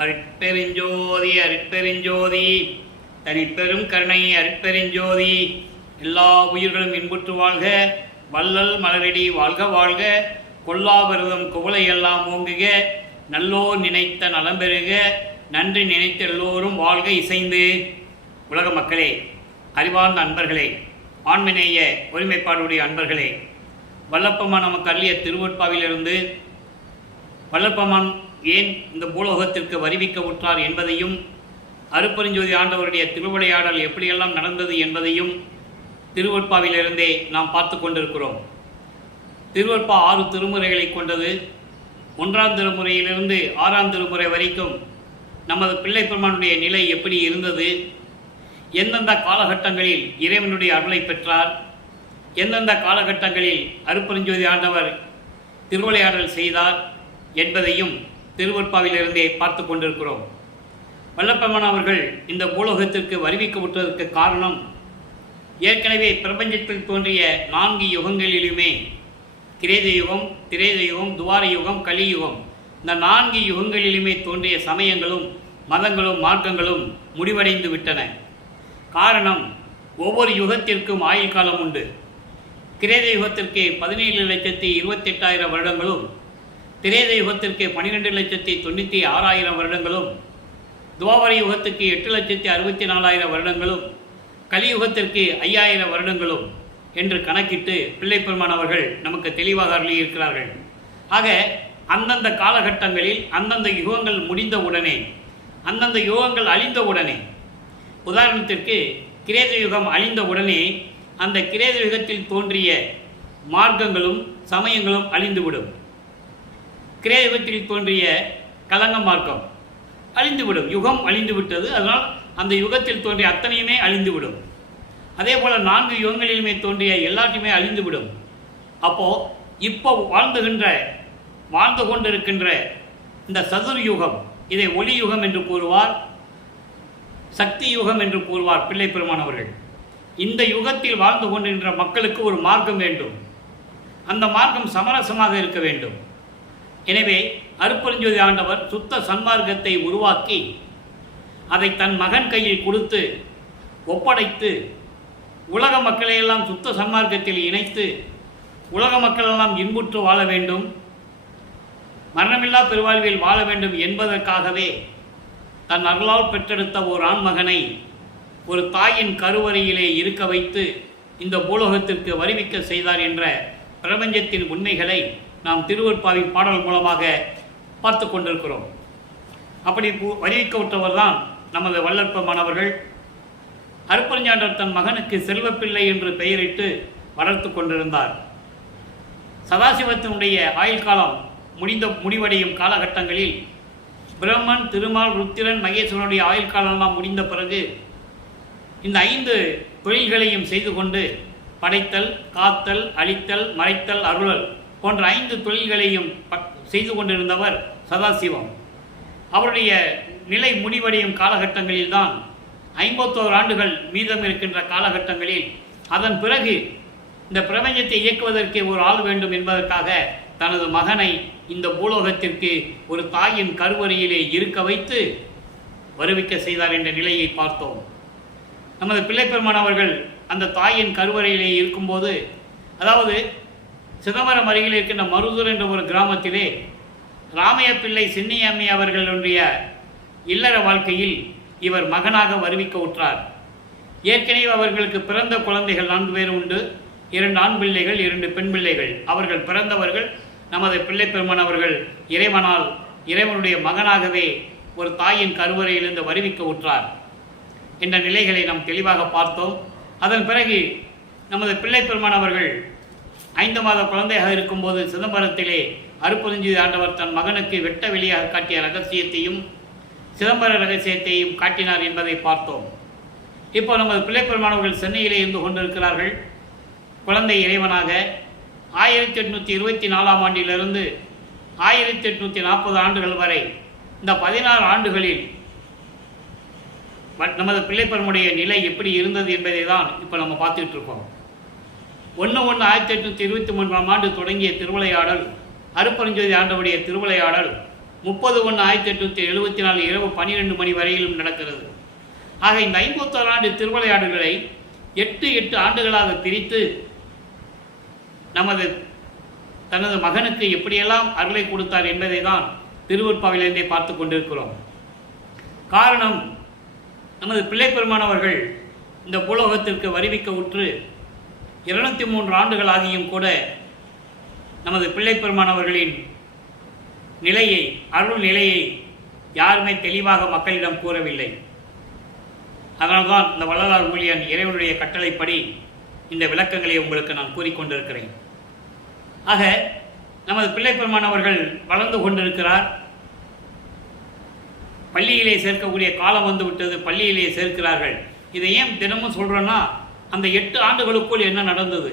அருட்பெருஞ்சோதி அருட்பெருஞ்சோதி தனிப்பெரும் கருணை அருட்பெருஞ்சோதி. எல்லா உயிர்களும் இன்புற்று வாழ்க, வள்ளல் மலரடி வாழ்க வாழ்க, கொல்லாவிரதம் குவளை எல்லாம் ஓங்குக, நல்லோர் நினைத்த நலம் பெறுக, நன்றி நினைத்த எல்லோரும் வாழ்க இசைந்து. உலக மக்களே, அறிவார்ந்த அன்பர்களே, ஆண்மநேய ஒருமைப்பாடுடைய அன்பர்களே, வல்லப்பம்மான் நமக்கு அள்ளிய திருவொற்பாவிலிருந்து வல்லப்பம்மான் ஏன் இந்த பூலோகத்திற்கு வருவிக்க உற்றார் என்பதையும், அருட்பெருஞ்சோதி ஆண்டவருடைய திருவிளையாடல் எப்படியெல்லாம் நடந்தது என்பதையும் திருவொற்பாவிலிருந்தே நாம் பார்த்து கொண்டிருக்கிறோம். திருவொற்பா 6 திருமுறைகளை கொண்டது. 1ஆம் திருமுறையிலிருந்து 6ஆம் திருமுறை வரைக்கும் நமது பிள்ளை பெருமானுடைய நிலை எப்படி இருந்தது, எந்தெந்த காலகட்டங்களில் இறைவனுடைய அருளை பெற்றார், எந்தெந்த காலகட்டங்களில் அருட்பெருஞ்சோதி ஆண்டவர் திருவிளையாடல் செய்தார் என்பதையும் திருவொற்பாவிலிருந்தே பார்த்து கொண்டிருக்கிறோம். வல்லப்பெருமான் அவர்கள் இந்த பூலோகத்திற்கு வருவிக்க விட்டதற்கு காரணம், ஏற்கனவே பிரபஞ்சத்தில் தோன்றிய 4 யுகங்களிலுமே கிரேத யுகம், திரேத யுகம், துவார யுகம், கலியுகம், இந்த 4 யுகங்களிலுமே தோன்றிய சமயங்களும் மதங்களும் மார்க்கங்களும் முடிவடைந்து விட்டன. காரணம், ஒவ்வொரு யுகத்திற்கும் ஆயுள் காலம் உண்டு. கிரேத யுகத்திற்கு 17,28,000 வருடங்களும், திரேத யுகத்திற்கு 12,96,000 வருடங்களும், துவாபர யுகத்துக்கு 8,64,000 வருடங்களும், கலியுகத்திற்கு 5,000 வருடங்களும் என்று கணக்கிட்டு பிள்ளை பெருமான் அவர்கள் நமக்கு தெளிவாக அருளியிருக்கிறார்கள். ஆக அந்தந்த காலகட்டங்களில் அந்தந்த யுகங்கள் முடிந்தவுடனே, அந்தந்த யுகங்கள் அழிந்தவுடனே, உதாரணத்திற்கு கிரேத யுகம் அழிந்தவுடனே அந்த கிரேத யுகத்தில் தோன்றிய மார்க்கங்களும் சமயங்களும் அழிந்துவிடும். கிரேத யுகத்தில் தோன்றிய கலங்க மார்க்கம் அழிந்துவிடும். யுகம் அழிந்து விட்டது, அதனால் அந்த யுகத்தில் தோன்றிய அத்தனையுமே அழிந்துவிடும். அதே போல் 4 யுகங்களிலுமே தோன்றிய எல்லாத்தையுமே அழிந்துவிடும். அப்போது இப்போ வாழ்ந்து கொண்டிருக்கின்ற இந்த சதுர் யுகம், இதை ஒளி யுகம் என்று கூறுவார், சக்தி யுகம் என்று கூறுவார் பிள்ளை பெருமான் அவர்கள். இந்த யுகத்தில் வாழ்ந்து கொண்டிருக்கின்ற மக்களுக்கு ஒரு மார்க்கம் வேண்டும். அந்த மார்க்கம் சமரசமாக இருக்க வேண்டும். எனவே அருட்பெருஞ்சோதி ஆண்டவர் சுத்த சன்மார்க்கத்தை உருவாக்கி அதை தன் மகன் கையில் கொடுத்து ஒப்படைத்து உலக மக்களையெல்லாம் சுத்த சன்மார்க்கத்தில் இணைத்து உலக மக்களெல்லாம் இன்புற்று வாழ வேண்டும், மரணமில்லா பெருவாழ்வில் வாழ வேண்டும் என்பதற்காகவே தன் அருளால் பெற்றெடுத்த ஒரு ஆண்மகனை ஒரு தாயின் கருவறையிலே இருக்க வைத்து இந்த பூலோகத்திற்கு வருவிக்க செய்தார் என்ற பிரபஞ்சத்தின் உண்மைகளை நாம் திருவொற்பாவின் பாடல் மூலமாக பார்த்து கொண்டிருக்கிறோம். அப்படி வருவிக்க விட்டவர் தான் நமது வல்லற்பெருமான் அவர்கள். அருட்பெருஞ்சாண்டவர் தன் மகனுக்கு செல்வப்பிள்ளை என்று பெயரிட்டு வளர்த்து கொண்டிருந்தார். சதாசிவத்தினுடைய ஆயுள் காலம் முடிவடையும் காலகட்டங்களில் பிரம்மன், திருமால், ருத்திரன், மகேஸ்வரனுடைய ஆயுள் காலமெல்லாம் முடிந்த பிறகு இந்த 5 தொழில்களையும் செய்து கொண்டு படைத்தல், காத்தல், அழித்தல், மறைத்தல், அருளல் போன்ற 5 தொழில்களையும் செய்து கொண்டிருந்தவர் சதாசிவம். அவருடைய நிலை முடிவடையும் காலகட்டங்களில் தான் 51 ஆண்டுகள் மீதம் இருக்கின்ற காலகட்டங்களில் அதன் பிறகு இந்த பிரபஞ்சத்தை இயக்குவதற்கு ஒரு ஆள் வேண்டும் என்பதற்காக தனது மகனை இந்த பூலோகத்திற்கு ஒரு தாயின் கருவறையிலே இருக்க வைத்து வருவிக்க செய்தார் என்ற நிலையை பார்த்தோம். நமது பிள்ளை பெருமான் அவர்கள் அந்த தாயின் கருவறையிலே இருக்கும்போது, அதாவது சிதம்பரம் அருகில் இருக்கின்ற மருதூர் என்ற ஒரு கிராமத்திலே ராமைய பிள்ளை சின்னியம்மி அவர்களுடைய இல்லற வாழ்க்கையில் இவர் மகனாக வருவிக்க உற்றார். ஏற்கனவே அவர்களுக்கு பிறந்த குழந்தைகள் 4 பேர் உண்டு. 2 ஆண் பிள்ளைகள், 2 பெண் பிள்ளைகள். அவர்கள் பிறந்தவர்கள் நமது பிள்ளை பெருமான் அவர்கள் இறைவனுடைய மகனாகவே ஒரு தாயின் கருவறையிலிருந்து வருவிக்க உற்றார் என்ற நிலைகளை நாம் தெளிவாக பார்த்தோம். அதன் பிறகு நமது பிள்ளை பெருமான் அவர்கள் 5 மாத குழந்தையாக இருக்கும்போது சிதம்பரத்திலே அருட்பெருஞ்சோதி ஆண்டவர் தன் மகனுக்கு வெட்ட வெளியாக காட்டிய ரகசியத்தையும் சிதம்பர ரகசியத்தையும் காட்டினார் என்பதை பார்த்தோம். இப்போ நமது பிள்ளை பெருமான் அவர்கள் சென்னையிலே இருந்து கொண்டிருக்கிறார்கள். குழந்தை இறைவனாக 1824ஆம் ஆண்டிலிருந்து 1840 ஆண்டுகள் வரை இந்த 16 ஆண்டுகளில் நமது பிள்ளை பெருமானுடைய நிலை எப்படி இருந்தது என்பதை தான் இப்போ நம்ம பார்த்துக்கிட்டு இருக்கோம். 1/1/1823ஆம் ஆண்டு தொடங்கிய திருவிளையாடல், அருட்பெருஞ்சோதி ஆண்டவருடைய திருவிளையாடல் 30/1/1874 இரவு 12 மணி வரையிலும் நடக்கிறது. ஆக இந்த 51 ஆண்டு திருவிளையாடல்களை 8 ஆண்டுகளாக பிரித்து தனது மகனுக்கு எப்படியெல்லாம் அருளை கொடுத்தார் என்பதை தான் திருவருட்பாவிலிருந்தே பார்த்து கொண்டிருக்கிறோம். காரணம், நமது பிள்ளைப்பெருமான் அவர்கள் இந்த பூலோகத்திற்கு வருவிக்க உற்று 203 ஆண்டுகள் ஆகியும் கூட நமது பிள்ளைப்பெருமான் அவர்களின் நிலையை, அருள் நிலையை யாருமே தெளிவாக மக்களிடம் கூறவில்லை. அதனால்தான் இந்த வள்ளலார் ஊழியன் இறைவனுடைய கட்டளைப்படி இந்த விளக்கங்களை உங்களுக்கு நான் கூறிக்கொண்டிருக்கிறேன். ஆக நமது பிள்ளைப்பெருமான் அவர்கள் வளர்ந்து கொண்டிருக்கிறார். பள்ளியிலே சேர்க்கக்கூடிய காலம் வந்து விட்டது, பள்ளியிலே சேர்க்கிறார்கள். இதை ஏன் தினமும் சொல்கிறோன்னா, அந்த 8 ஆண்டுகளுக்குள் என்ன நடந்தது?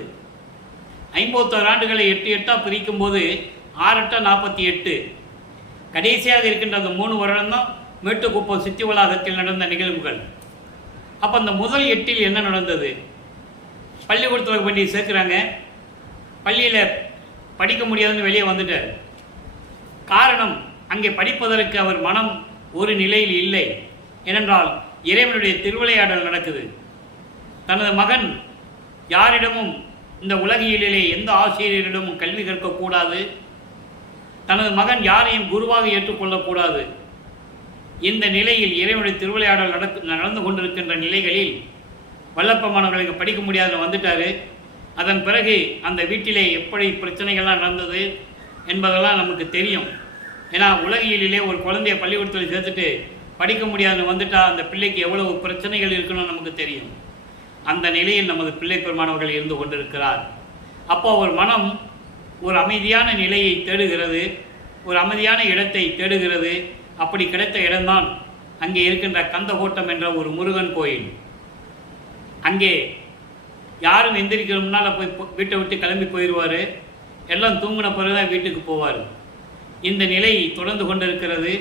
51 ஆண்டுகளை 8 பிரிக்கும் போது 6 48, கடைசியாக இருக்கின்ற அந்த 3 வருடம்தான் மேட்டுக்குப்பம் சித்தி வளாகத்தில் நடந்த நிகழ்வுகள். அப்போ அந்த முதல் 8 என்ன நடந்தது? பள்ளிக்கூடத்தில் பண்ணி சேர்க்குறாங்க, பள்ளியில் படிக்க முடியாதுன்னு வெளியே வந்துட்டார். காரணம், அங்கே படிப்பதற்கு அவர் மனம் ஒரு நிலையில் இல்லை. ஏனென்றால் இறைவனுடைய திருவிளையாடல் நடக்குது. தனது மகன் யாரிடமும், இந்த உலகியலிலே எந்த ஆசிரியரிடமும் கல்வி கற்கக்கூடாது, தனது மகன் யாரையும் குருவாக ஏற்றுக்கொள்ளக்கூடாது. இந்த நிலையில் இறைவனுடைய திருவிளையாடல் நடந்து கொண்டிருக்கின்ற நிலைகளில் வல்லப்பமானவர்களுக்கு படிக்க முடியாதுன்னு வந்துட்டார். அதன் பிறகு அந்த வீட்டிலே எப்படி பிரச்சனைகள்லாம் நடந்தது என்பதெல்லாம் நமக்கு தெரியும். ஏன்னா உலகியலிலே ஒரு குழந்தைய பள்ளிக்கூடத்தில் சேர்த்துட்டு படிக்க முடியாதுன்னு வந்துட்டால் அந்த பிள்ளைக்கு எவ்வளவு பிரச்சனைகள் இருக்குன்னு நமக்கு தெரியும். அந்த நிலையில் நமது பிள்ளைப்பெருமானவர்கள் இருந்து கொண்டிருக்கிறார். அப்போ ஒரு மனம் ஒரு அமைதியான நிலையை தேடுகிறது, ஒரு அமைதியான இடத்தை தேடுகிறது. அப்படி கிடைத்த இடம்தான் அங்கே இருக்கின்ற கந்தகோட்டம் என்ற ஒரு முருகன் கோயில். அங்கே யாரும் எந்திரிக்கிற முன்னால் போய் வீட்டை விட்டு கிளம்பி போயிடுவார். எல்லாம் தூங்கின பிறகு தான் வீட்டுக்கு போவார். இந்த நிலை தொடர்ந்து கொண்டிருக்கிறது.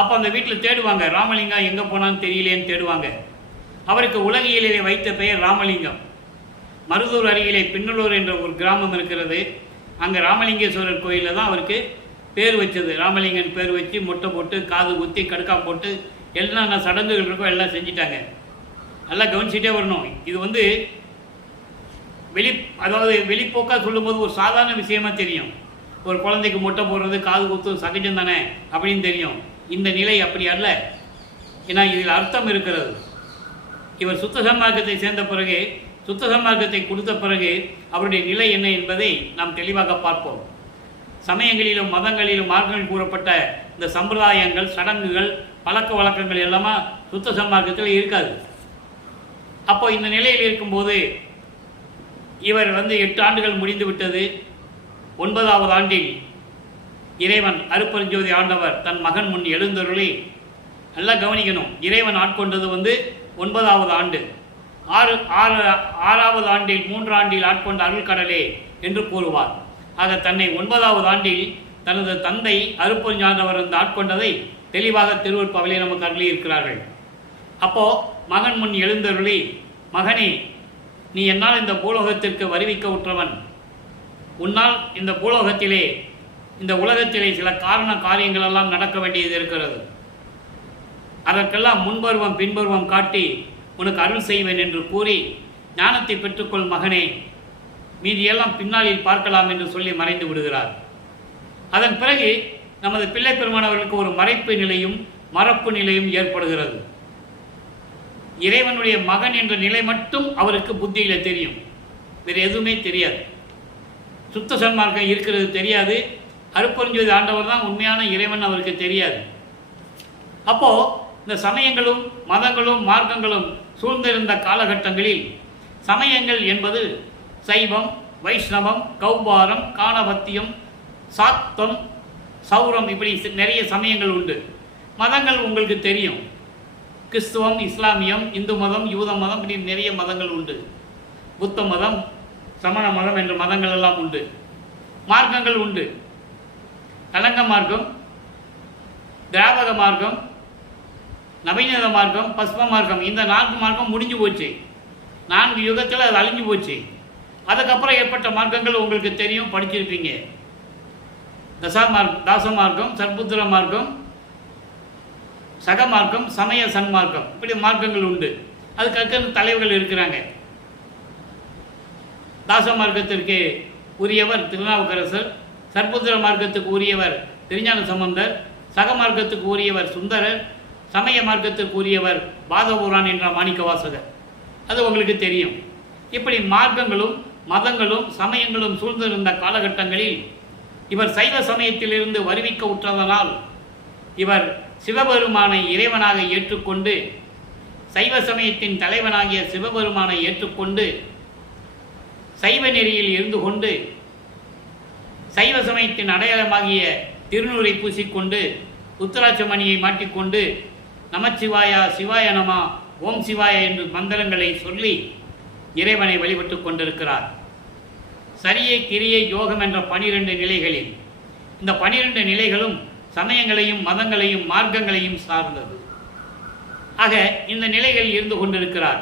அப்போ அந்த வீட்டில் தேடுவாங்க, ராமலிங்கம் எங்கே போனான்னு தெரியலேன்னு தேடுவாங்க. அவருக்கு உலகியலிலே வைத்த பெயர் ராமலிங்கம். மருதூர் அருகிலே பின்னலூர் என்ற ஒரு கிராமம் இருக்கிறது. அங்கே ராமலிங்கேஸ்வரர் கோயிலில் தான் அவருக்கு பேர் வச்சது. ராமலிங்கன் பேர் வச்சு மொட்டை போட்டு காது குத்தி கடுக்கா போட்டு என்னென்ன சடங்குகள் இருக்கோ எல்லாம் செஞ்சிட்டாங்க. நல்லா கவனிச்சிட்டே வரணும். இது வெளிப்போக்காக சொல்லும்போது ஒரு சாதாரண விஷயமா தெரியும். ஒரு குழந்தைக்கு மொட்டை போடுறது, காது குத்து சகஜம் தானே அப்படின்னு தெரியும். இந்த நிலை அப்படி அல்ல. ஏன்னா இதில் அர்த்தம் இருக்கிறது. இவர் சுத்த சன்மார்க்கத்தை சேர்ந்த பிறகு, சுத்த சன்மார்க்கத்தை கொடுத்த பிறகு அவருடைய நிலை என்ன என்பதை நாம் தெளிவாக பார்ப்போம். சமயங்களிலும் மதங்களிலும் மார்க்கங்கள் கூறப்பட்ட இந்த சம்பிரதாயங்கள், சடங்குகள், பழக்க வழக்கங்கள் எல்லாமே சுத்த சன்மார்க்கத்தில் இருக்காது. அப்போ இந்த நிலையில் இருக்கும்போது இவர் 8 ஆண்டுகள் முடிந்து விட்டது. 9வது ஆண்டில் இறைவன் அருப்பெருஞ்சோதி ஆண்டவர் தன் மகன் முன் எழுந்தருளி, நல்லா கவனிக்கணும், இறைவன் ஆட்கொண்டது 9வது ஆண்டு. 6வது ஆண்டில் 3 ஆண்டில் ஆட்கொண்ட அருள்கடலே என்று கூறுவார். ஆக தன்னை 9வது ஆண்டில் தனது தந்தை அருப்பெருஞ்சாண்டவர் ஆட்கொண்டதை தெளிவாக திருவருட்பாவிலே நமக்கு அருளி இருக்கிறார்கள். அப்போது மகன் முன் எழுந்தருளி, மகனே, நீ என்னால் இந்த பூலோகத்திற்கு வருவிக்க உற்றவன். உன்னால் இந்த பூலோகத்திலே, இந்த உலகத்திலே சில காரியங்கள் எல்லாம் நடக்க வேண்டியது இருக்கிறது. அதற்கெல்லாம் முன்பருவம் பின்பருவம் காட்டி உனக்கு அருள் செய்வேன் என்று கூறி, ஞானத்தை பெற்றுக்கொள் மகனே, மீதியெல்லாம் பின்னாளில் பார்க்கலாம் என்று சொல்லி மறைந்து விடுகிறார். அதன் பிறகு நமது பிள்ளை பெருமானவர்களுக்கு ஒரு மறைப்பு நிலையும் மறப்பு நிலையும் ஏற்படுகிறது. இறைவனுடைய மகன் என்ற நிலை மட்டும் அவருக்கு புத்தியில் தெரியும், வேறு எதுவுமே தெரியாது. சுத்த சன்மார்க்கம் இருக்கிறது தெரியாது. அருப்பெருஞ்சோதி ஆண்டவர் தான் உண்மையான இறைவன் அவருக்கு தெரியாது. அப்போது இந்த சமயங்களும் மதங்களும் மார்க்கங்களும் சூழ்ந்திருந்த காலகட்டங்களில் சமயங்கள் என்பது சைவம், வைஷ்ணவம், கௌபாரம், காணபத்தியம், சாத்தம், சௌரம், இப்படி நிறைய சமயங்கள் உண்டு. மதங்கள் உங்களுக்கு தெரியும், கிறிஸ்துவம், இஸ்லாமியம், இந்து மதம், யூத மதம், இப்படி நிறைய மதங்கள் உண்டு. புத்த மதம், சமண மதம் என்ற மதங்கள் எல்லாம் உண்டு. மார்க்கங்கள் உண்டு. கலங்க மார்க்கம், திராவக மார்க்கம், நவீன மார்க்கம், பஸ்ம மார்க்கம், இந்த 4 மார்க்கம் முடிஞ்சு போச்சு. 4 யுகத்தில் அது அழிஞ்சு போச்சு. அதுக்கப்புறம் ஏற்பட்ட மார்க்கங்கள் உங்களுக்கு தெரியும், படிச்சிருப்பீங்க. தாசமார்க்கம், சர்புத்திர மார்க்கம், சகமார்க்கம், சமய சன்மார்க்கம், இப்படி மார்க்கங்கள் உண்டு. அதுக்கு தலைவர்கள் இருக்கிறாங்க. தாச மார்க்கத்திற்கு உரியவர் திருநாவுக்கரசர், சர்புத்திர மார்க்கத்துக்கு உரியவர் திருஞான சம்பந்தர், சக மார்க்கத்துக்கு உரியவர் சுந்தரர், சமய மார்க்கத்துக்கு உரியவர் பாதபுரான் என்ற மாணிக்கவாசகர். அது உங்களுக்கு தெரியும். இப்படி மார்க்கங்களும் மதங்களும் சமயங்களும் சூழ்ந்திருந்த காலகட்டங்களில் இவர் சைவ சமயத்திலிருந்து வருவிக்க உற்றதனால் இவர் சிவபெருமானை இறைவனாக ஏற்றுக்கொண்டு, சைவ சமயத்தின் தலைவனாகிய சிவபெருமானை ஏற்றுக்கொண்டு சைவ நெறியில் இருந்து கொண்டு சைவ சமயத்தின் அடையாளமாகிய திருநூரை பூசிக்கொண்டு உத்தராட்சமணியை மாட்டிக்கொண்டு நமச்சிவாயா, சிவாய நமா, ஓம் சிவாய என்று மந்திரங்களை சொல்லி இறைவனை வழிபட்டு கொண்டிருக்கிறார். சரியை, கிரியை, யோகம் என்ற 12 நிலைகளில் இந்த 12 நிலைகளும் சமயங்களையும் மதங்களையும் மார்க்கங்களையும் சார்ந்தது. ஆக இந்த நிலைகளில் இருந்து கொண்டிருக்கிறார்.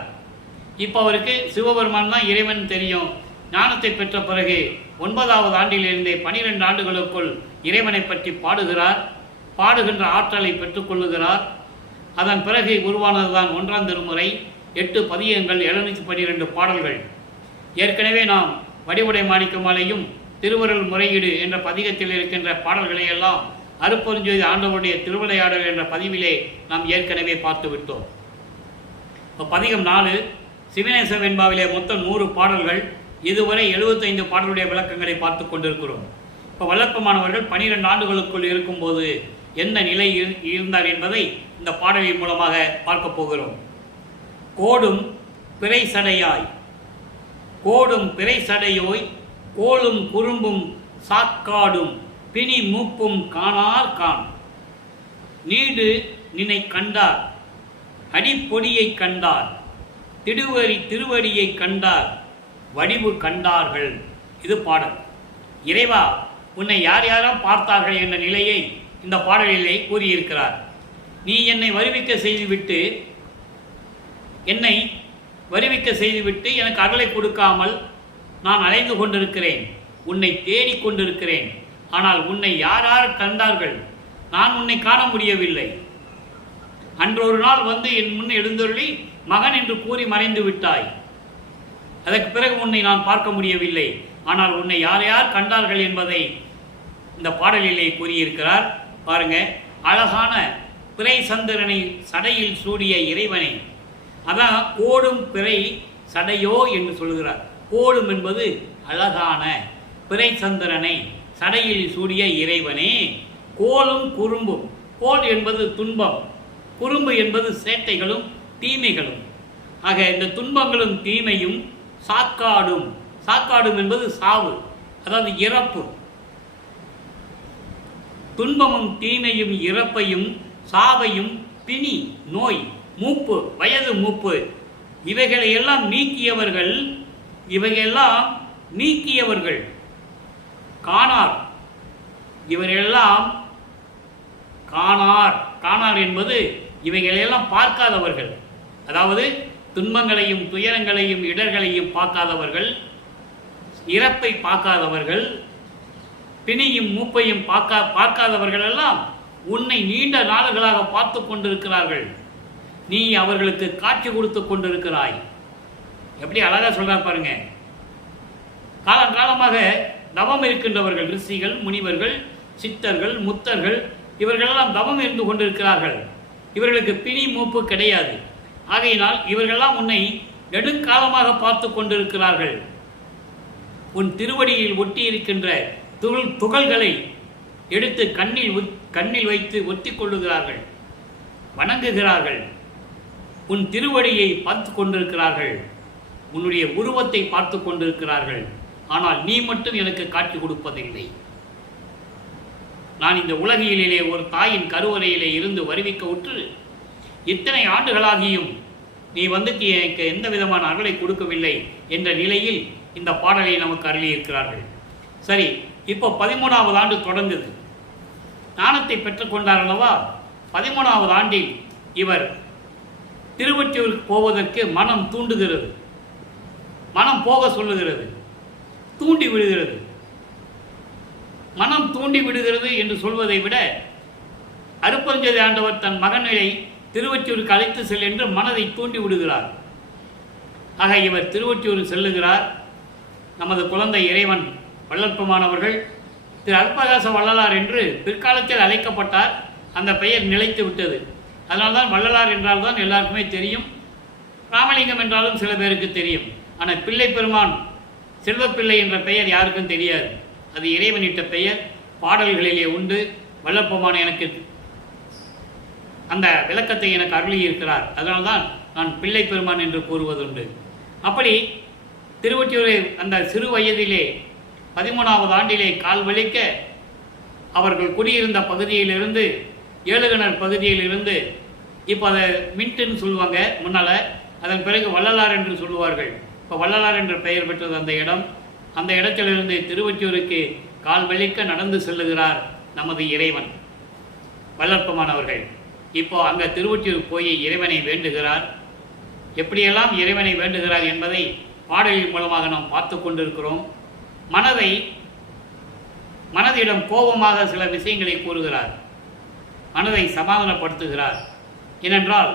இப்போ அவருக்கு சிவபெருமான் தான் இறைவன் தெரியும். ஞானத்தை பெற்ற பிறகு 9வது ஆண்டிலிருந்தே 12 ஆண்டுகளுக்குள் இறைவனை பற்றி பாடுகிறார். பாடுகின்ற ஆற்றலை பெற்றுக்கொள்ளுகிறார். அதன் பிறகு உருவானதுதான் 1ஆம் திருமுறை, 8 பதியங்கள், 712 பாடல்கள். ஏற்கனவே நாம் வடிவுடை மாணிக்கமாலையும் திருவருள் முறையீடு என்ற பதிகத்தில் இருக்கின்ற பாடல்களை எல்லாம் அருப்பெருஞ்சோதி ஆண்டவருடைய திருவிளையாடல் என்ற பதிவிலே நாம் ஏற்கனவே பார்த்து விட்டோம். இப்போ பதிகம் 4 சிவநேச வெண்பாவிலே மொத்தம் 100 பாடல்கள். இதுவரை 75 பாடலுடைய விளக்கங்களை பார்த்து கொண்டிருக்கிறோம். இப்போ வல்லற்பமானவர்கள் 12 ஆண்டுகளுக்குள் இருக்கும்போது என்ன நிலை இருந்தார் என்பதை இந்த பாடலின் மூலமாக பார்க்க போகிறோம். கோடும் பிறை சடையாய், கோடும் பிறை சடையோய், கோலும் குறும்பும் சாக்காடும் பிணி மூப்பும் காணார் கான், நீடு நினை கண்டார், அடிப்பொடியை கண்டார், திருவடியை கண்டார், வடிவு கண்டார்கள். இது பாடல். இறைவா, உன்னை யார் யாரும் பார்த்தார்கள் என்ற நிலையை இந்த பாடலிலே கூறியிருக்கிறார். நீ என்னை வருவிக்க செய்துவிட்டு எனக்கு அருளை கொடுக்காமல் நான் அலைந்து கொண்டிருக்கிறேன், உன்னை தேடிக்கொண்டிருக்கிறேன். ஆனால் உன்னை யார் யார் கண்டார்கள்? நான் உன்னை காண முடியவில்லை. அன்றொரு நாள் வந்து என் முன் எழுந்தருளி மகன் என்று கூறி மறைந்து விட்டாய். அதற்கு பிறகு உன்னை நான் பார்க்க முடியவில்லை. ஆனால் உன்னை யார் யார் கண்டார்கள் என்பதை இந்த பாடலிலே கூறியிருக்கிறார். பாருங்க, அழகான பிறை சந்திரனை சடையில் சூடிய இறைவனை, அதான் கோடும் பிறை சடையோ என்று சொல்கிறார். கோடும் என்பது அழகான பிறை சந்திரனை சடையில் சூடிய இறைவனே, கோலும் குறும்பும், கோல் என்பது துன்பம், குறும்பு என்பது சேட்டைகளும் தீமைகளும். ஆக இந்த துன்பங்களும் தீமையும் சாக்காடும், சாக்காடும் என்பது சாவு, அதாவது இறப்பு. துன்பமும் தீமையும் இறப்பையும் சாவையும் பிணி நோய் மூப்பு வயது மூப்பு இவைகளையெல்லாம் நீக்கியவர்கள் காணார். இவரெல்லாம் காணார் என்பது இவைகளையெல்லாம் பார்க்காதவர்கள், அதாவது துன்பங்களையும் துயரங்களையும் இடர்களையும் பார்க்காதவர்கள், இறப்பை பார்க்காதவர்கள், பிணியும் மூப்பையும் பார்க்காதவர்கள் எல்லாம் உன்னை நீண்ட நாடுகளாக பார்த்து கொண்டிருக்கிறார்கள். நீ அவர்களுக்கு காட்சி கொடுத்து கொண்டிருக்கிறாய். எப்படி அழகா சொல்றார் பாருங்க. காலங்காலமாக தவம் இருக்கின்றவர்கள், ரிஷிகள், முனிவர்கள், சித்தர்கள், முத்தர்கள், இவர்களெல்லாம் தவம் இருந்து கொண்டிருக்கிறார்கள். இவர்களுக்கு பிணி மூப்பு கிடையாது. ஆகையினால் இவர்களெல்லாம் உன்னை நெடுங்காலமாக பார்த்து கொண்டிருக்கிறார்கள். உன் திருவடியில் ஒட்டி இருக்கின்ற துகள்களை எடுத்து கண்ணில் வைத்து ஒத்தி கொள்ளுகிறார்கள், வணங்குகிறார்கள். உன் திருவடியை பார்த்து கொண்டிருக்கிறார்கள், உன்னுடைய உருவத்தை பார்த்து கொண்டிருக்கிறார்கள். ஆனால் நீ மட்டும் எனக்கு காட்சி கொடுப்பதில்லை. நான் இந்த உலகிலே ஒரு தாயின் கருவறையிலே இருந்து வருவிக்க உற்று இத்தனை ஆண்டுகளாகியும் நீ வந்து எனக்கு எந்த விதமான அருளை கொடுக்கவில்லை என்ற நிலையில் இந்த பாடலை நமக்கு அருளியிருக்கிறார்கள். சரி, இப்போ 13வது ஆண்டு தொடர்ந்தது. ஞானத்தை பெற்றுக்கொண்டார் அல்லவா? 13வது ஆண்டில் இவர் திருவொற்றியூருக்கு போவதற்கு மனம் தூண்டுகிறது, மனம் போக சொல்லுகிறது, தூண்டி விடுகிறது. மனம் தூண்டி விடுகிறது என்று சொல்வதை விட அருப்பஞ்சதி ஆண்டவர் தன் மகனை திருவொற்றியூருக்கு அழைத்து செல் என்று மனதை தூண்டி விடுகிறார். ஆக இவர் திருவொற்றியூர் செல்லுகிறார். நமது குழந்தை இறைவன் வள்ளற்பமானவர்கள் திரு அற்பகாச வள்ளலார் என்று பிற்காலத்தில் அழைக்கப்பட்டார். அந்த பெயர் நிலைத்து விட்டது. அதனால்தான் வள்ளலார் என்றால் தான் எல்லாருக்குமே தெரியும். ராமலிங்கம் என்றாலும் சில பேருக்கு தெரியும். ஆனால் பிள்ளை பெருமான் செல்வப்பிள்ளை என்ற பெயர் யாருக்கும் தெரியாது. அது இறைவனிட்ட பெயர். பாடல்களிலே உண்டு. வள்ளற்பமான எனக்கு அந்த விளக்கத்தை எனக்கு அருளியிருக்கிறார். அதனால்தான் நான் பிள்ளை பெருமான் என்று கூறுவதுண்டு. அப்படி திருவொற்றியூரை அந்த சிறு வயதிலே 13வது ஆண்டிலே கால் வலிக்க அவர்கள் குடியிருந்த பகுதியிலிருந்து ஏழுகிணர் பகுதியிலிருந்து இப்போ அதை மின்ட்டுன்னு சொல்லுவாங்க முன்னால். அதன் பிறகு வள்ளலார் என்று சொல்லுவார்கள். இப்போ வள்ளலார் என்ற பெயர் பெற்றது அந்த இடம். அந்த இடத்திலிருந்து திருவொற்றியூருக்கு கால் வலிக்க நடந்து செல்லுகிறார் நமது இறைவன் வள்ளற்பமானவர்கள். இப்போ அங்கே திருவொற்றியூர் போய் இறைவனை வேண்டுகிறார். எப்படியெல்லாம் இறைவனை வேண்டுகிறார் என்பதை பாடலின் மூலமாக நாம் பார்த்து கொண்டிருக்கிறோம். மனதிடம் கோபமாக சில விஷயங்களை கூறுகிறார். மனதை சமாதானப்படுத்துகிறார். ஏனென்றால்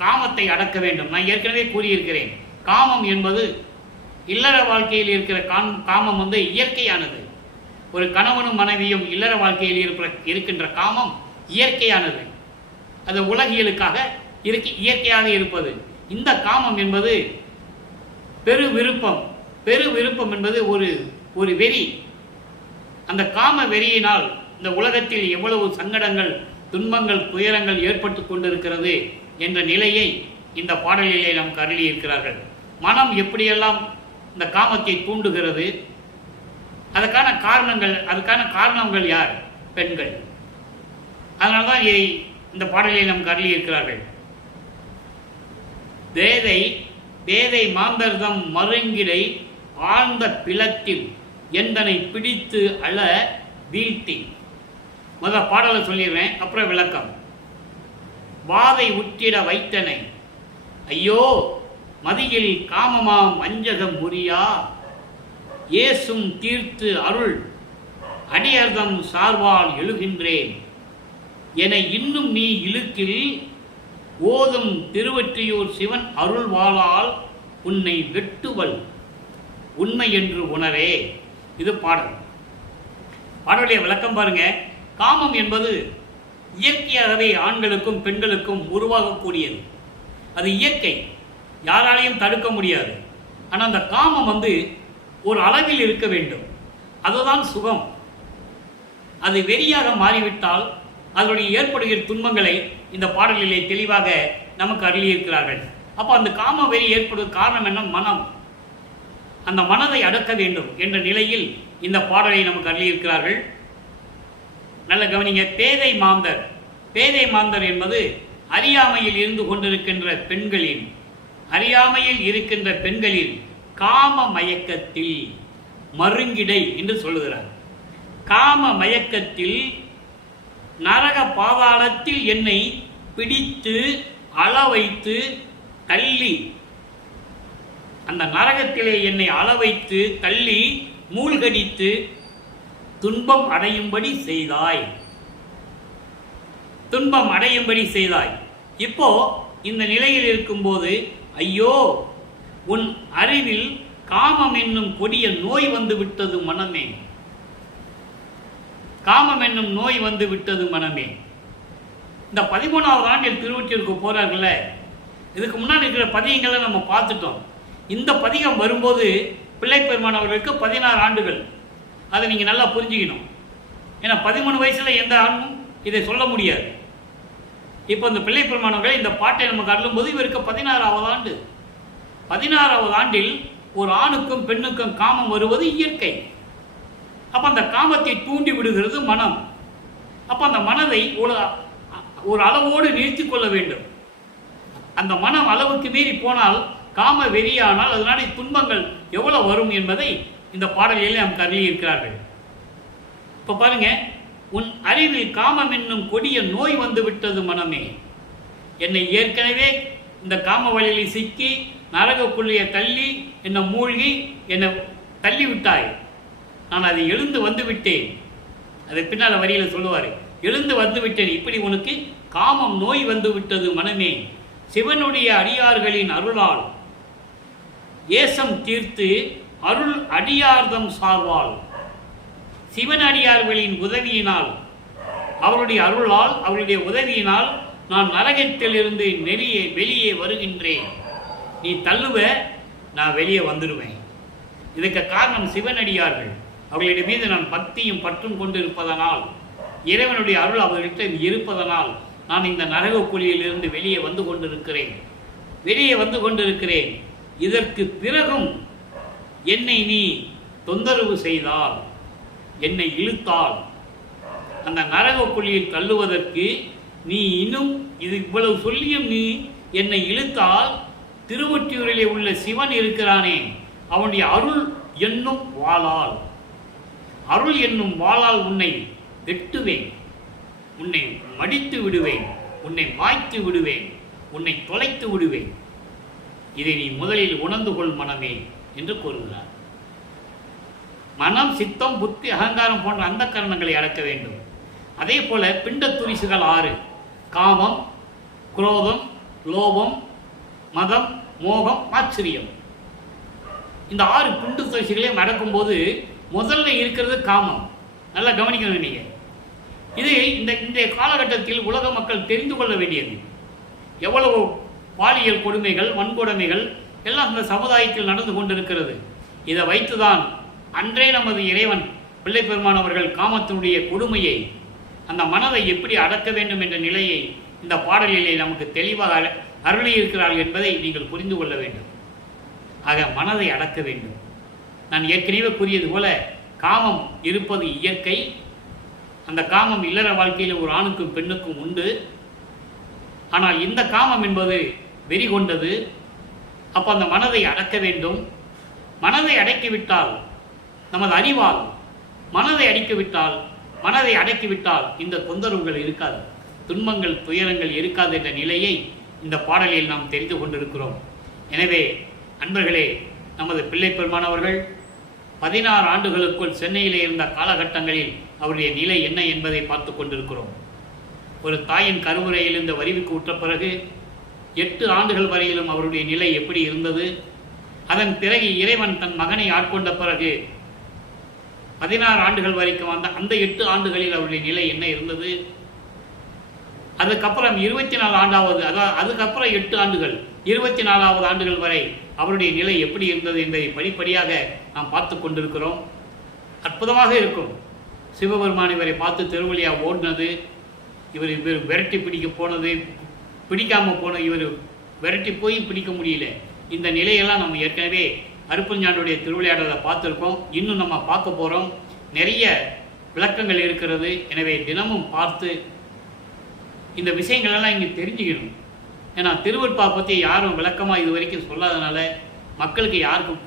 காமத்தை அடக்க வேண்டும். நான் ஏற்கனவே கூறியிருக்கிறேன். காமம் என்பது இல்லற வாழ்க்கையில் இருக்கிற காமம் இயற்கையானது. ஒரு கணவனும் மனைவியும் இல்லற வாழ்க்கையில் இருக்கின்ற காமம் இயற்கையானது. அது உலகியலுக்காக இயற்கையாக இருப்பது. இந்த காமம் என்பது பெரு விருப்பம் என்பது ஒரு வெறி. அந்த காம வெறியினால் இந்த உலகத்தில் எவ்வளவு சங்கடங்கள், துன்பங்கள், துயரங்கள் ஏற்பட்டு கொண்டிருக்கிறது என்ற நிலையை இந்த பாடலிலே நமக்கு அருளியிருக்கிறார்கள். மனம் எப்படியெல்லாம் இந்த காமத்தை தூண்டுகிறது, அதுக்கான காரணங்கள் யார்? பெண்கள். அதனால்தான் இதை இந்த பாடலிலே நமக்கு அருளியிருக்கிறார்கள். வேதை மாந்தர்தம் மருங்கிடை ஆழ்ந்த பிளத்தில் எந்தனை பிடித்து அழ வீழ்த்தி. முதல் பாடலை சொல்லிடுறேன், அப்புறம் விளக்கம். வாதை உற்றிட வைத்தனை ஐயோ மதியில் காமமாம் அஞ்சகம் முறியா ஏசும் தீர்த்து அருள் அடியர்தம் சார்வால் எழுகின்றேன் என இன்னும் நீ இழுக்கில் ஓதும் திருவொற்றியூர் சிவன் அருள்வாளால் உன்னை வெட்டுவல் உண்மை என்று உணரே. இது பாடலுடைய விளக்கம் பாருங்க. காமம் என்பது இயற்கையாகவே ஆண்களுக்கும் பெண்களுக்கும் உருவாகக்கூடியது. அது இயற்கை, யாராலையும் தடுக்க முடியாது. ஆனால் அந்த காமம் ஒரு அளவில் இருக்க வேண்டும். அதுதான் சுகம். அது வெறியாக மாறிவிட்டால் அதனுடைய ஏற்படுகிற துன்பங்களை இந்த பாடலிலே தெளிவாக நமக்கு அருளியிருக்கிறார்கள். அப்போ அந்த காம வெறி ஏற்படுவது காரணம் என்ன? மனம். அந்த மனதை அடக்க வேண்டும் என்ற நிலையில் இந்த பாடலை நமக்கு அருளியிருக்கிறார்கள். நல்ல கவனிங்க. பேதை மாந்தர் என்பது அறியாமையில் இருந்து கொண்டிருக்கின்ற பெண்களின் காம மயக்கத்தில் மருங்கிடை என்று சொல்லுகிறார். காம மயக்கத்தில் நரக பாதாளத்தில் என்னை பிடித்து அள வைத்து தள்ளி, அந்த நரகத்திலே என்னை அள வைத்து தள்ளி மூழ்கடித்து துன்பம் அடையும்படி செய்தாய். இப்போ இந்த நிலையில் இருக்கும்போது ஐயோ உன் அறிவில் காமம் என்னும் கொடிய நோய் வந்து விட்டது மனமே. இந்த 13வது ஆண்டில் திருவொற்றியூருக்கு போறார்கள, இதுக்கு முன்னாடி இருக்கிற பதிகங்களை நம்ம பார்த்துட்டோம். இந்த பதிகம் வரும்போது பிள்ளை பெருமான் அவர்களுக்கு 16 ஆண்டுகள். அதை நீங்கள் நல்லா புரிஞ்சுக்கணும். ஏன்னா 13 வயசில் எந்த ஆணும் இதை சொல்ல முடியாது. இப்போ இந்த பிள்ளை பெருமான் அவர்கள் இந்த பாட்டை நமக்கு அருளும்போது இவருக்கு 16வது ஆண்டு. 16வது ஆண்டில் ஒரு ஆணுக்கும் பெண்ணுக்கும் காமம் வருவது இயற்கை. அப்போ அந்த காமத்தை தூண்டி விடுகிறது மனம். அப்போ அந்த மனதை ஒரு அளவோடு நிறுத்தி கொள்ள வேண்டும். அந்த மனம் அளவுக்கு மீறி போனால், காம வெறியானால் அதனால துன்பங்கள் எவ்வளவு வரும் என்பதை இந்த பாடலில் நமக்கு அருளியிருக்கிறார்கள். இப்போ பாருங்க, உன் அறிவில் காமம் என்னும் கொடிய நோய் வந்து விட்டது மனமே. என்னை ஏற்கனவே இந்த காம வழியில் சிக்கி நரகக்குள்ளைய தள்ளி என்னை மூழ்கி என்னை தள்ளி விட்டாய். நான் அதை எழுந்து வந்து விட்டேன். அதை பின்னால் வரியில் சொல்லுவார், எழுந்து வந்து விட்டேன். இப்படி உனக்கு காமம் நோய் வந்து விட்டது மனமே, சிவனுடைய அடியார்களின் அருளால் ஏசம் தீர்த்து அருள் அடியார்தம் சார்வாள். சிவன் அடியார்களின் உதவியினால், அவருடைய அருளால், அவருடைய உதவியினால் நான் நரகத்திலிருந்து வெளியே வருகின்றேன். நீ தள்ளுவ, நான் வெளியே வந்துடுவேன். இதுக்கு காரணம் சிவனடியார்கள். அவர்களுடைய மீது நான் பக்தியும் பற்றும் கொண்டு இருப்பதனால், இறைவனுடைய அருள் அவர்கிட்ட இருப்பதனால் நான் இந்த நரக குழியிலிருந்து வெளியே வந்து கொண்டிருக்கிறேன். இதற்கு பிறகும் என்னை நீ தொந்தரவு செய்தால், என்னை இழுத்தால், அந்த நரக குழியில் தள்ளுவதற்கு நீ இன்னும் இது இவ்வளவு சொல்லியும் நீ என்னை இழுத்தால், திருவொற்றியூரிலே உள்ள சிவன் இருக்கிறானே, அவனுடைய அருள் என்னும் வாளால் உன்னை வெட்டுவேன், உன்னை மடித்து விடுவேன், உன்னை மாய்த்து விடுவேன், உன்னை தொலைத்து விடுவேன். இதை நீ முதலில் உணர்ந்து கொள் மனமே என்று கூறுகிறார். மனம், சித்தம், புத்தி, அகங்காரம் போன்ற அந்த கரணங்களை அடக்க வேண்டும். அதே போல பிண்ட துரிசுகள் 6: காமம், குரோதம், லோபம், மதம், மோகம், ஆச்சரியம். இந்த 6 பிண்டு துரிசுகளையும் அடக்கும்போது முதல்ல இருக்கிறது காமம். நல்லா கவனிக்கணும். நீங்கள் இது இந்த காலகட்டத்தில் உலக மக்கள் தெரிந்து கொள்ள வேண்டியது. எவ்வளவு பாலியல் கொடுமைகள், வன்கொடுமைகள் எல்லாம் இந்த சமுதாயத்தில் நடந்து கொண்டிருக்கிறது. இதை வைத்துதான் அன்றே நமது இறைவன் பிள்ளை பெருமானவர்கள் காமத்தினுடைய கொடுமையை, அந்த மனதை எப்படி அடக்க வேண்டும் என்ற நிலையை இந்த பாடலிலே நமக்கு தெளிவாக அருளியிருக்கிறார்கள் என்பதை நீங்கள் புரிந்து கொள்ள வேண்டும். ஆக மனதை அடக்க வேண்டும். நான் ஏற்கனவே கூறியது போல காமம் இருப்பது இயற்கை. அந்த காமம் இல்லற வாழ்க்கையில் ஒரு ஆணுக்கும் பெண்ணுக்கும் உண்டு. ஆனால் இந்த காமம் என்பது வெறி கொண்டது. அப்போ அந்த மனதை அடக்க வேண்டும். மனதை அடக்கிவிட்டால், நமது அறிவால் மனதை அடக்கிவிட்டால் இந்த தொந்தரவுகள் இருக்காது, துன்பங்கள், துயரங்கள் இருக்காது என்ற நிலையை இந்த பாடலில் நாம் தெரிந்து கொண்டிருக்கிறோம். எனவே அன்பர்களே, நமது பிள்ளை பெருமானவர்கள் 16 ஆண்டுகளுக்குள் சென்னையிலே இருந்த காலகட்டங்களில் அவருடைய நிலை என்ன என்பதை பார்த்து கொண்டிருக்கிறோம். ஒரு தாயின் கருவுரையிலிருந்து வரிவுக்கு உற்ற பிறகு 8 ஆண்டுகள் வரையிலும் அவருடைய நிலை எப்படி இருந்தது? அதன் பிறகு இறைவன் தன் மகனை ஆட்கொண்ட பிறகு 16 ஆண்டுகள் வரைக்கும் அந்த 8 ஆண்டுகளில் அவருடைய நிலை என்ன இருந்தது? அதுக்கப்புறம் 24 ஆண்டாவது, அதாவது அதுக்கப்புறம் 8 ஆண்டுகள், 24வது ஆண்டுகள் வரை அவருடைய நிலை எப்படி இருந்தது என்பதை படிப்படியாக நாம் பார்த்து கொண்டிருக்கிறோம். அற்புதமாக இருக்கும். சிவபெருமான் இவரை பார்த்து திருவழியாக ஓடினது, இவர் விரட்டி பிடிக்க போனது, பிடிக்காமல் போனது, இவர் விரட்டி போய் பிடிக்க முடியல. இந்த நிலையெல்லாம் நம்ம ஏற்கனவே அருப்பஞ்சாண்டுடைய திருவிளையாடலை பார்த்துருக்கோம். இன்னும் நம்ம பார்க்க போகிறோம். நிறைய விளக்கங்கள் இருக்கிறது. எனவே தினமும் பார்த்து இந்த விஷயங்களெல்லாம் இங்கே தெரிஞ்சுக்கணும். ஏன்னா திருவருட்பா பற்றி யாரும் விளக்கமாக இது வரைக்கும் சொல்லாதனால மக்களுக்கு யாருக்கும்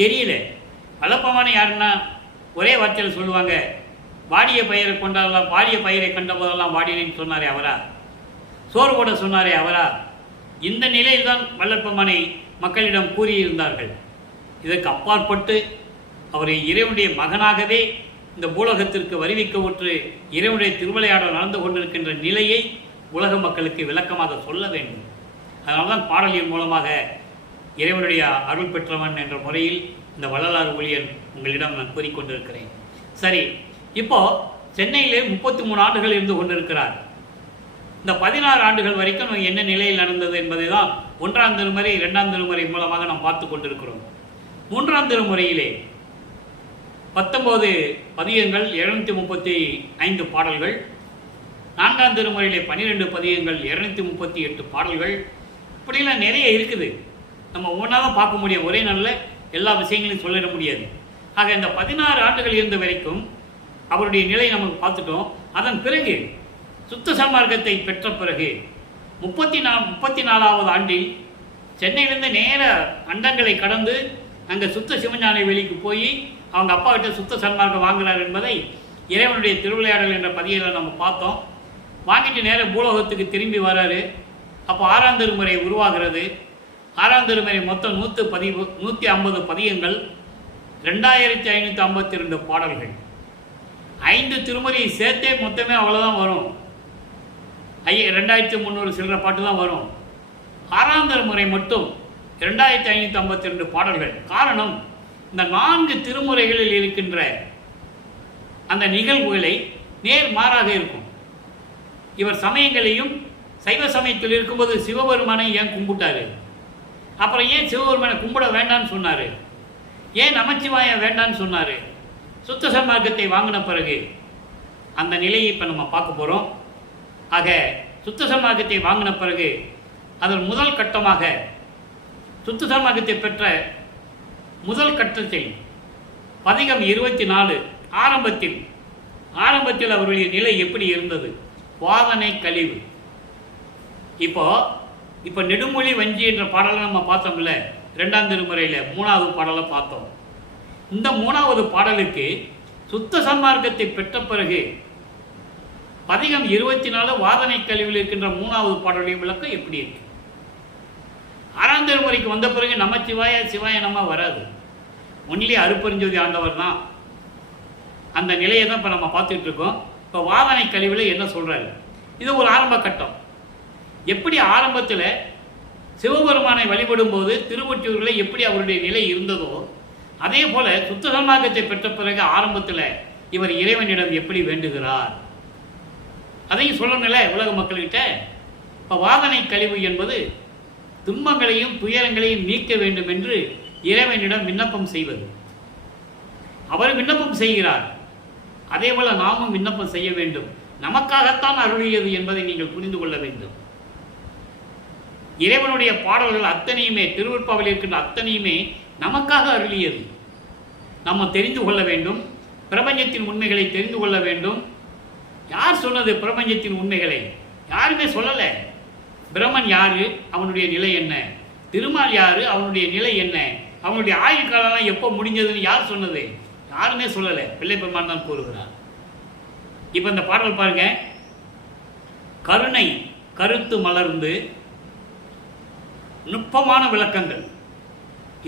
தெரியல. வளப்பமான யாருன்னா ஒரே வார்த்தையில் சொல்லுவாங்க, வாடிய பயிரை கொண்டாடலாம், வாடிய பயிரை கண்ட போதெல்லாம் வாடினேன்னு சொன்னாரே அவரா, சோறு போட சொன்னாரே அவரா. இந்த நிலையில்தான் வல்லப்பமனை மக்களிடம் கூறியிருந்தார்கள். இதற்கு அப்பாற்பட்டு அவரை இறைவனுடைய மகனாகவே இந்த பூலகத்திற்கு வருவிக்க உற்று இறைவனுடைய திருவிளையாடல் நடந்து கொண்டிருக்கின்ற நிலையை உலக மக்களுக்கு விளக்கமாக சொல்ல வேண்டும். அதனால்தான் பாடலின் மூலமாக இறைவனுடைய அருள் பெற்றவன் என்ற முறையில் இந்த வள்ளலார் ஊழியர் உங்களிடம் நான் கூறிக்கொண்டிருக்கிறேன். சரி, இப்போ சென்னையிலே 33 ஆண்டுகள் இருந்து கொண்டிருக்கிறார். இந்த 16 ஆண்டுகள் வரைக்கும் என்ன நிலையில் நடந்தது என்பதை தான் 1ஆம் திருமுறை 2ஆம் திருமுறை மூலமாக நாம் பார்த்து கொண்டிருக்கிறோம். 3ஆம் திருமுறையிலே 19 பதிகங்கள், 235 பாடல்கள், 4ஆம் திருமுறையிலே 12 பதிகங்கள், 238 பாடல்கள், இப்படிலாம் நிறைய இருக்குது. நம்ம ஒவ்வொன்றா தான் பார்க்க முடியும். ஒரே நாளில் எல்லா விஷயங்களையும் சொல்லிட முடியாது. ஆக இந்த 16 ஆண்டுகள் இருந்த வரைக்கும் அவருடைய நிலை நமக்கு பார்த்துட்டோம். அதன் பிறகு சுத்த சன்மார்க்கத்தை பெற்ற பிறகு 34வது ஆண்டில் சென்னையிலேருந்து நேர அண்டங்களை கடந்து அங்கே சுத்த சிவஞான வெளிக்கு போய் அவங்க அப்பா கிட்ட சுத்த சன்மார்க்கம் வாங்குகிறார் என்பதை இறைவனுடைய திருவிளையாடல் என்ற பதியில் நம்ம பார்த்தோம். வாங்கிட்டு நேர பூலோகத்துக்கு திரும்பி வராரு. அப்போ 6ஆம் திருமுறை உருவாகிறது. 6ஆம் திருமுறை மொத்தம் 150 பதிகங்கள், 2552 பாடல்கள். 5 திருமுறையை சேர்த்தே மொத்தமே அவ்வளோதான் வரும். 2300 சில்லற பாட்டு தான் வரும். 6ஆம் திருமுறை மட்டும் 2552 பாடல்கள். காரணம், இந்த 4 திருமுறைகளில் இருக்கின்ற அந்த நிகழ்வுகளை நேர் மாறாக இருக்கும். இவர் சமயங்களையும் சைவ சமயத்தில் இருக்கும்போது சிவபெருமானை ஏன் கும்பிட்டாரு, அப்புறம் ஏன் சிவபெருமானை கும்பிட வேண்டான்னு சொன்னார், ஏன் நமச்சிவாய வேண்டான்னு சொன்னார், சுத்த சன்மார்க்கத்தை வாங்கின பிறகு அந்த நிலையை இப்போ நம்ம பார்க்க போகிறோம். ஆக சுத்த சன்மார்க்கத்தை வாங்கின பிறகு அதன் முதல் கட்டமாக சுத்த சன்மார்க்கத்தை பெற்ற முதல் கட்டத்தில் பதிகம் 24 ஆரம்பத்தில் அவருடைய நிலை எப்படி இருந்தது? வாதனை கழிவு. இப்போ நெடுமொழி வஞ்சி என்ற பாடலை நம்ம பார்த்தோம்ல, 2ஆம் திருமுறையில் 3வது பாடலை பார்த்தோம். இந்த 3வது பாடலுக்கு சுத்த சன்மார்க்கத்தை பெற்ற பிறகு பதிகம் 24 வாதனை கழிவில் இருக்கின்ற 3வது பாடலுடைய விளக்கம் எப்படி இருக்கு? 6ஆம் திருமுறைக்கு வந்த பிறகு நமச்சிவாய சிவாய நம்ம வராது, ஒன்லி அருப்பெருஞ்சோதி ஆண்டவர் தான். அந்த நிலையை தான் இப்போ நம்ம பார்த்துட்டு இருக்கோம். இப்போ வாதனை கழிவில் என்ன சொல்கிறாரு? இது ஒரு ஆரம்ப கட்டம். எப்படி ஆரம்பத்தில் சிவபெருமானை வழிபடும் போது திருவொற்றியூரில் எப்படி அவருடைய நிலை இருந்ததோ, அதே போல சுத்த சன்மார்க்கத்தை பெற்ற பிறகு ஆரம்பத்தில் இவர் இறைவனிடம் எப்படி வேண்டுகிறார் அதையும் சொல்லணும்ல உலக மக்கள்கிட்ட. இப்போ வாதனை கழிவு என்பது துன்பங்களையும் துயரங்களையும் நீக்க வேண்டும் என்று இறைவனிடம் விண்ணப்பம் செய்வது. அவர் விண்ணப்பம் செய்கிறார், அதே போல நாமும் விண்ணப்பம் செய்ய வேண்டும். நமக்காகத்தான் அருளியது என்பதை நீங்கள் புரிந்து கொள்ள வேண்டும். இறைவனுடைய பாடல்கள் அத்தனையுமே, திருவருட்பாவில் இருக்கின்ற அத்தனையுமே நமக்காக அருளியது. நம்ம தெரிந்து கொள்ள வேண்டும், பிரபஞ்சத்தின் உண்மைகளை தெரிந்து கொள்ள வேண்டும். யார் சொன்னது பிரபஞ்சத்தின் உண்மைகளை? யாருமே சொல்லலை. பிரம்மன் யாரு, அவனுடைய நிலை என்ன? திருமால் யாரு, அவனுடைய நிலை என்ன? அவனுடைய ஆயுள் காலம் எப்போ முடிஞ்சதுன்னு யார் சொன்னது? யாருமே சொல்லலை. பிள்ளை பெருமான் தான் கூறுகிறார். இப்போ இந்த பாடல் பாருங்க. கருணை கருத்து மலர்ந்து, நுட்பமான விளக்கங்கள்.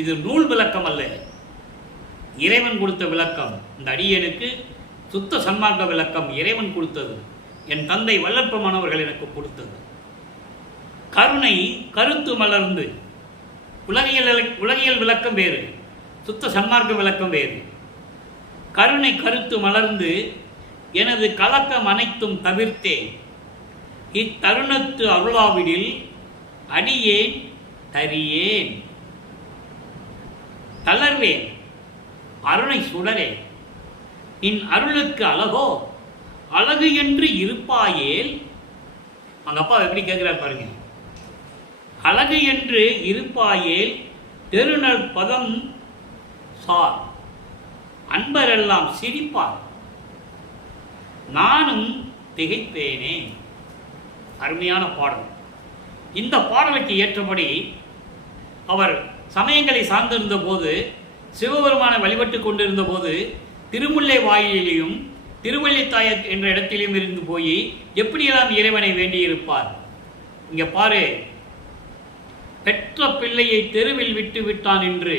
இது நூல் விளக்கம் அல்ல, இறைவன் கொடுத்த விளக்கம். இந்த அடியனுக்கு சுத்த சன்மார்க்க விளக்கம் இறைவன் கொடுத்தது, என் தந்தை வல்லற்பமானவர்கள் எனக்கு கொடுத்தது. கருணை கருத்து மலர்ந்து, உலகியல் விளக்கம் வேறு, சுத்த சன்மார்க்க விளக்கம் வேறு. கருணை கருத்து மலர்ந்து எனது கலக்கம் அனைத்தும் தவிர்த்தேன், இத்தருணத்து அருளாவிடில் அடியேன் தரியேன், தளர்வேன் அருணை சுடரே, இன் அருளுக்கு அழகோ அழகு என்று இருப்பாயேல். அவங்க அப்பா எப்படி கேட்கிறார் பாருங்க. அழகு என்று இருப்பாயேல் தெருநல் பதம் சார், அன்பரெல்லாம் சிரிப்பார், நானும் திகைப்பேனே. அருமையான பாடல். இந்த பாடலுக்கு ஏற்றபடி அவர் சமயங்களை சார்ந்திருந்த போது, சிவபெருமானை வழிபட்டு கொண்டிருந்த போது, திருமுல்லை வாயிலையும் திருவள்ளித்தாயர் என்ற இடத்திலும் இருந்து போய் எப்படியெல்லாம் இறைவனை வேண்டியிருப்பார். இங்கே பாரு, பெற்ற பிள்ளையை தெருவில் விட்டு விட்டான் என்று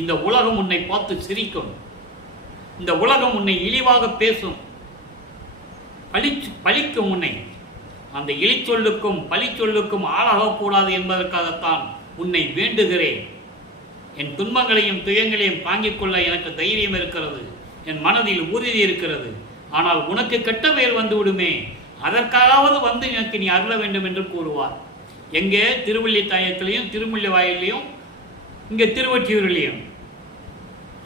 இந்த உலகம் உன்னை பார்த்து சிரிக்கும், இந்த உலகம் உன்னை இழிவாக பேசும், பழிக்கும் உன்னை. அந்த இழிச்சொல்லுக்கும் பழிச்சொல்லுக்கும் ஆளாகக்கூடாது என்பதற்காகத்தான் உன்னை வேண்டுகிறேன். என் துன்பங்களையும் துயங்களையும் தாங்கிக் கொள்ள எனக்கு தைரியம் இருக்கிறது, என் மனதில் உறுதி இருக்கிறது. ஆனால் உனக்கு கெட்ட பெயர் வந்து விடுமே, அதற்காகவது வந்து எனக்கு நீ அருள வேண்டும் என்று கூறுவார். எங்கே? திருவள்ளித்தாயத்திலையும் திருமுல்லை வாயிலையும், இங்கே திருவொற்றியூரிலையும்.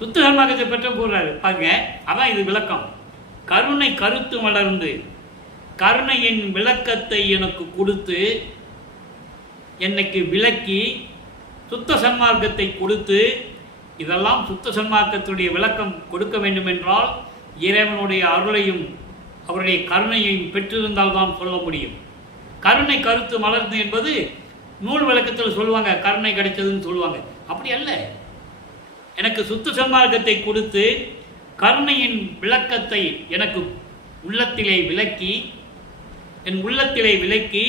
சுத்த சன்மார்க்கத்தை பெற்ற கூறுறாரு பாருங்க. அதான் இது விளக்கம். கருணை கருத்து மலர்ந்து, கருணையின் விளக்கத்தை எனக்கு கொடுத்து, என்னைக்கு விளக்கி சுத்த சன்மார்க்கத்தை கொடுத்து, இதெல்லாம் சுத்த சன்மார்க்கத்துடைய விளக்கம் கொடுக்க வேண்டும் என்றால் இறைவனுடைய அருளையும் அவருடைய கருணையையும் பெற்றிருந்தால் தான் சொல்ல முடியும். கருணை கருத்து மலர்ந்து என்பது நூல் விளக்கத்தில் சொல்லுவாங்க, கருணை கிடைச்சதுன்னு சொல்லுவாங்க. அப்படி அல்ல. எனக்கு சுத்த சன்மார்க்கத்தை கொடுத்து கருணையின் விளக்கத்தை எனக்கு உள்ளத்திலே விளக்கி, என் உள்ளத்திலே விளக்கி,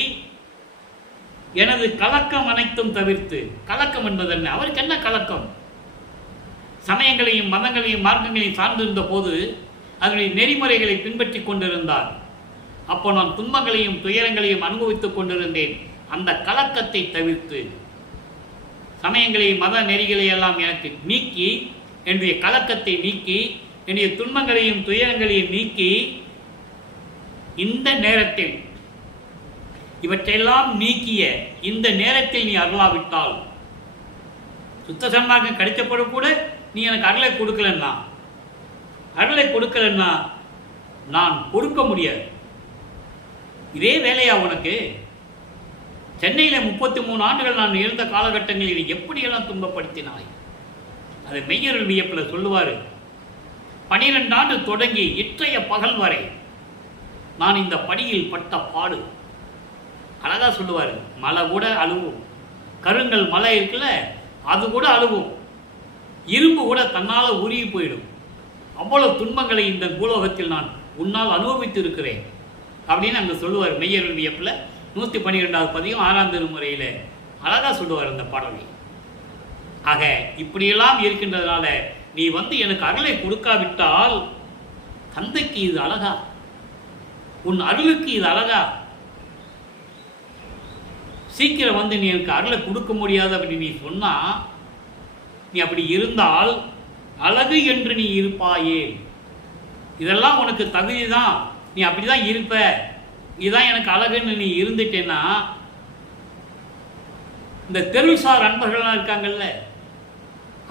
எனது கலக்கம் அனைத்தும் தவிர்த்து. கலக்கம் என்பது என்ன? அவருக்கு என்ன கலக்கம்? சமயங்களையும் மதங்களையும் மார்க்கங்களையும் சார்ந்திருந்த போது அதனுடைய நெறிமுறைகளை பின்பற்றி கொண்டிருந்தார். அப்போ நான் துன்பங்களையும் துயரங்களையும் அனுபவித்துக் கொண்டிருந்தேன். அந்த கலக்கத்தை தவிர்த்து சமயங்களையும் மத நெறிகளை எல்லாம் எனக்கு நீக்கி, என்னுடைய கலக்கத்தை நீக்கி, என்னுடைய துன்பங்களையும் துயரங்களையும் நீக்கி, இந்த நேரத்தில் இவற்றையெல்லாம் நீக்கிய இந்த நேரத்தில் நீ அருளாவிட்டால், சுத்த சன்மார்க்கம் கிடைச்சப்படும் கூட நீ எனக்கு அருளை கொடுக்கலன்னா நான் கொடுக்க முடியாது. இதே வேலையா உனக்கு? சென்னையில் 33 ஆண்டுகள் நான் இருந்த காலகட்டங்களில் எப்படியெல்லாம் துன்பப்படுத்தினாய்? அது மெய்யருள் வியப்பில் சொல்லுவார். 12 ஆண்டு தொடங்கி இற்றைய பகல் வரை நான் இந்த படியில் பட்ட பாடு அழகா சொல்லுவார். மலை கூட அழுவும், கருங்கல் மலை இருக்குல்ல அது கூட அழுவும், இரும்பு கூட தன்னால் உருகி போயிடும். அவ்வளவு துன்பங்களை இந்த பூலோகத்தில் நான் உன்னால் அனுபவித்து இருக்கிறேன் அப்படின்னு அங்கே சொல்லுவார். மெய்யருள் வியப்பில் 112வது பதிகம் 6ஆம் திருமுறையில் அழகா சொல்லுவார் அந்த பாடலை. ஆக இப்படியெல்லாம் இருக்கின்றதுனால நீ எனக்கு அருளை கொடுக்காவிட்டால், தந்தைக்கு இது அழகா? உன் அருளுக்கு இது அழகா? சீக்கிரம் நீ எனக்கு அருளை கொடுக்க முடியாது அப்படின்னு நீ சொன்னா, நீ அப்படி இருந்தால் அழகு என்று நீ இருப்பாயே. இதெல்லாம் உனக்கு தகுதி தான், நீ அப்படிதான் இருப்ப, இதுதான் எனக்கு அழகுன்னு நீ இருந்துட்டேன்னா, இந்த தெருசார் அன்பர்கள்லாம் இருக்காங்கல்ல,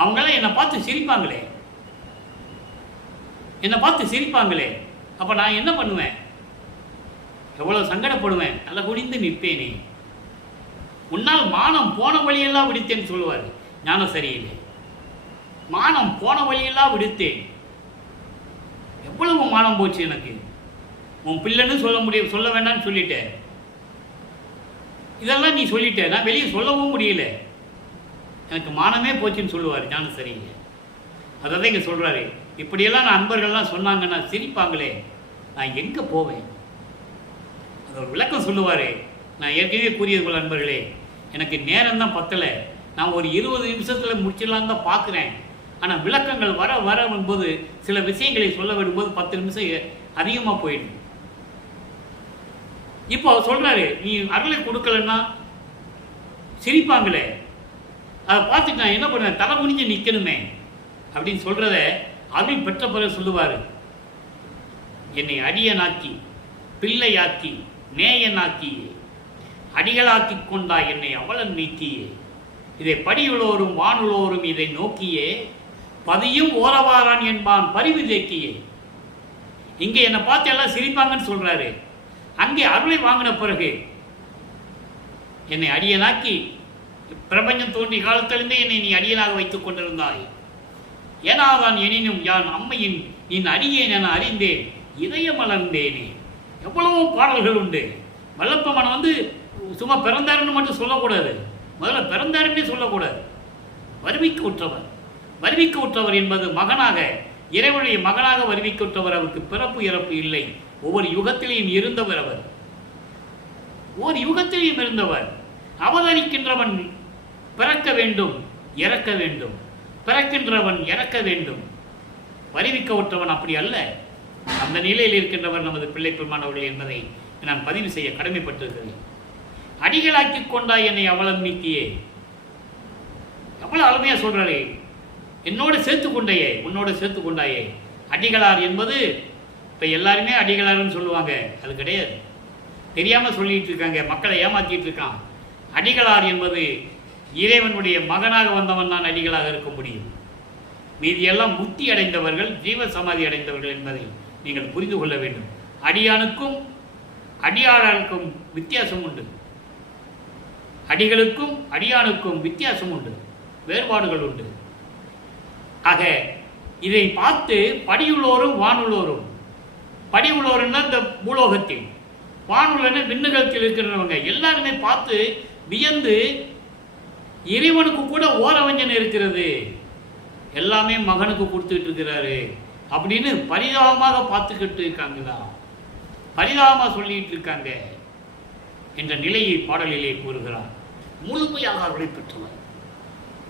அவங்களாம் என்னை பார்த்து சிரிப்பாங்களே. அப்போ நான் என்ன பண்ணுவேன்? எவ்வளோ சங்கடப்படுவேன், நல்ல குனிந்து நிற்பேனே. உன்னால் மானம் போன வழியெல்லாம் விடுத்தேன்னு சொல்லுவார் ஞான சரியில்லை. மானம் போன வழியெல்லாம் விடுத்தேன். எவ்வளவு மானம் போச்சு எனக்கு. உன் பிள்ளைன்னு சொல்ல வேண்டாம்னு சொல்லிட்டேன். இதெல்லாம் நீ சொல்லிட்ட, நான் வெளியே சொல்லவும் முடியல, எனக்கு மானமே போச்சுன்னு சொல்லுவார் ஞான சரியில்லை. அதை தான் இங்கே சொல்கிறாரு. இப்படியெல்லாம் நான் அன்பர்கள்லாம் சொன்னாங்கன்னா சிரிப்பாங்களே, நான் எங்கே போவேன்? அது ஒரு விளக்கம் சொல்லுவார். நான் ஏற்கனவே கூறியது போல அன்பர்களே, எனக்கு நேரம் தான் பத்தலை, நான் ஒரு 20 நிமிஷத்தில் முடிச்சிடலான்னு தான் பார்க்குறேன். ஆனால் விளக்கங்கள் வர வரும்போது சில விஷயங்களை சொல்ல விடும்போது 10 நிமிஷம் அதிகமாக போயிடும். இப்போ சொல்கிறாரு, நீ அருளை கொடுக்கலன்னா சிரிப்பாங்களே, அதை பார்த்துட்டு நான் என்ன பண்ணுவேன்? தலை குனிஞ்சு நிற்கணுமே அப்படின்னு சொல்கிறத அருள் பெற்ற பிறகு சொல்லுவார். என்னை அடியனாக்கி பிள்ளையாக்கி நேயனாக்கியே, அடிகளாக்கி கொண்டா என்னை அவலன் நீக்கியே, இதை படியுள்ளோரும் வானுள்ளோரும் இதை நோக்கியே, பதியும் ஓரவாரான் என்பான் பரிவு தேக்கியே. இங்கே என்னை பார்த்து எல்லாம் சிரிப்பாங்கன்னு சொல்கிறாரு. அங்கே அருளை வாங்கின பிறகு என்னை அடியனாக்கி, பிரபஞ்சம் தோன்றிய காலத்திலிருந்தே என்னை நீ அடியனாக வைத்துக் கொண்டிருந்தாய். ஏனாதான் எனினும் யான் அம்மையின் நின் அடியேன் என அறிந்தேன், இதயம் மலர்ந்தேனே. எவ்வளவோ பாடல்கள் உண்டு. வல்லப்பமன் சும்மா பிறந்தாருன்னு மட்டும் சொல்லக்கூடாது, முதல்ல பிறந்தாருன்னே சொல்லக்கூடாது. வருவிக்க உற்றவர் என்பது மகனாக, இறைவனுடைய மகனாக வருவிக்க உற்றவர். அவருக்கு பிறப்பு இறப்பு இல்லை, ஒவ்வொரு யுகத்திலையும் இருந்தவர். அவர் ஒவ்வொரு யுகத்திலையும் இருந்தவர். அவதரிக்கின்றவன் பிறக்க வேண்டும், இறக்க வேண்டும், பிறக்கின்றவன் இறக்க வேண்டும். வருவிக்க உற்றவன் அப்படி அல்ல. அந்த நிலையில் இருக்கின்றவர் நமது பிள்ளை பெருமானவர்கள் என்பதை நான் பதிவு செய்ய கடமைப்பட்டிருக்கிறேன். அடிகளாக்கி கொண்டாய் என்னை அவலம் நீக்கியே. எவ்வளவு அருமையா சொல்றாரே. என்னோட சேர்த்து கொண்டையே, உன்னோட சேர்த்து கொண்டாயே. அடிகளார் என்பது இப்போ எல்லாருமே அடிகளார்னு சொல்லுவாங்க, அது கிடையாது. தெரியாமல் சொல்லிட்டு இருக்காங்க, மக்களை ஏமாற்றிட்டு இருக்கான். அடிகளார் என்பது இறைவனுடைய மகனாக வந்தவன் தான் அடிகளாக இருக்க முடியும். மீதியெல்லாம் முக்தி அடைந்தவர்கள், ஜீவ சமாதி அடைந்தவர்கள் என்பதை நீங்கள் புரிந்து கொள்ள வேண்டும். அடியானுக்கும் அடியாளருக்கும் வித்தியாசம் உண்டு. அடிகளுக்கும் அடியானுக்கும் வித்தியாசம் உண்டு, வேறுபாடுகள் உண்டு. ஆக இதை பார்த்து படியுள்ளோரும் வானுள்ளோரும், படி உள்ளோருன்னா இந்த பூலோகத்தில், வானுள்ளன விண்ணுகத்தில் இருக்கிறவங்க எல்லாருமே பார்த்து வியந்து, இறைவனுக்கு கூட ஓரவஞ்சனை இருக்கிறது, எல்லாமே மகனுக்கு கொடுத்துட்டு இருக்கிறாரு அப்படின்னு பரிதாபமாக பார்த்துக்கிட்டு இருக்காங்களா, பரிதாபமாக சொல்லிட்டு இருக்காங்க என்ற நிலையை பாடலிலே கூறுகிறார். முழுமையாக அருளை பெற்றவர்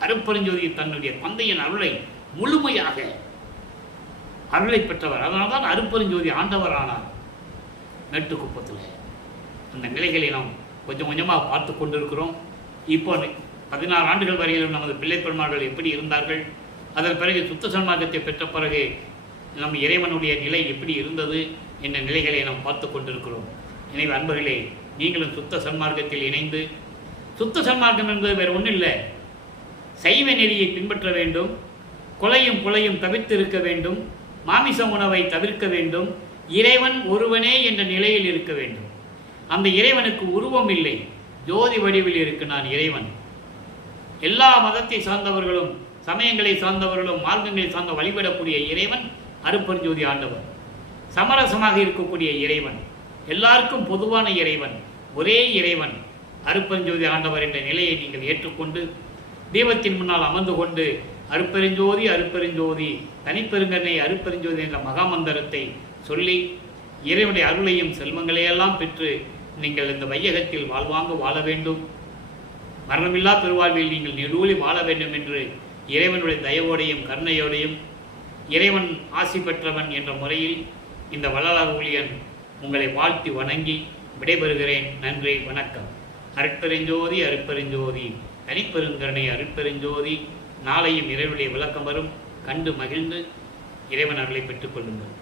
அருட்பெருஞ்சோதி தன்னுடைய தந்தையின் அருளை முழுமையாக அருளை பெற்றவர். அதனால்தான் அருட்பெருஞ்சோதி ஆண்டவர் ஆனார் மேட்டுக்குப்பத்தில். அந்த நிலைகளை நாம் கொஞ்சம் கொஞ்சமாக பார்த்து கொண்டிருக்கிறோம். இப்போ 16 ஆண்டுகள் வரையிலும் நமது பிள்ளை பெருமார்கள் எப்படி இருந்தார்கள், அதன் பிறகு சுத்த சன்மார்க்கத்தை பெற்ற பிறகு நம் இறைவனுடைய நிலை எப்படி இருந்தது என்ற நிலைகளை நாம் பார்த்து கொண்டிருக்கிறோம். எனவே அன்பர்களே, நீங்களும் சுத்த சன்மார்க்கத்தில் இணைந்து, சுத்த சன்மார்க்கம் என்பது வேறு ஒன்றும் இல்லை, சைவ நெறியை பின்பற்ற வேண்டும், கொலையும் தவிர்த்து இருக்க வேண்டும், மாமிச உணவை தவிர்க்க வேண்டும், இறைவன் ஒருவனே என்ற நிலையில் இருக்க வேண்டும். அந்த இறைவனுக்கு உருவம் இல்லை, ஜோதி வடிவில் இருக்கு நான் இறைவன். எல்லா மதத்தை சார்ந்தவர்களும் சமயங்களை சார்ந்தவர்களும் மார்க்கங்களை சார்ந்த வழிபடக்கூடிய இறைவன் அருட்பெருஞ்சோதி ஆண்டவர். சமரசமாக இருக்கக்கூடிய இறைவன், எல்லாருக்கும் பொதுவான இறைவன், ஒரே இறைவன் அருட்பெருஞ்சோதி ஆண்டவர் என்ற நிலையை நீங்கள் ஏற்றுக்கொண்டு தீபத்தின் முன்னால் அமர்ந்து கொண்டு அருட்பெருஞ்சோதி அருட்பெருஞ்சோதி தனிப்பெருங்கனை அருட்பெருஞ்சோதி என்ற மகாமந்திரத்தை சொல்லி இறைவனுடைய அருளையும் செல்வங்களையெல்லாம் பெற்று நீங்கள் இந்த வையகத்தில் வாழ்வாங்க வாழ வேண்டும், மரணமில்லா பெருவாழ்வில் நீங்கள் நெடுவழி வாழ வேண்டும் என்று இறைவனுடைய தயவோடையும் கருணையோடையும் இறைவன் ஆசி பெற்றவன் என்ற முறையில் இந்த வள்ளலார் ஊழியன் உங்களை வாழ்த்தி வணங்கி விடைபெறுகிறேன். நன்றி, வணக்கம். அருட்பெருஞ்சோதி அருட்பெருஞ்சோதி தனிப்பெருங்கருணை அருட்பெருஞ்சோதி. நாளையும் இறைவனுடைய விளக்கம் வரும், கண்டு மகிழ்ந்து இறைவன் அருளை பெற்றுக்கொள்ளுங்கள்.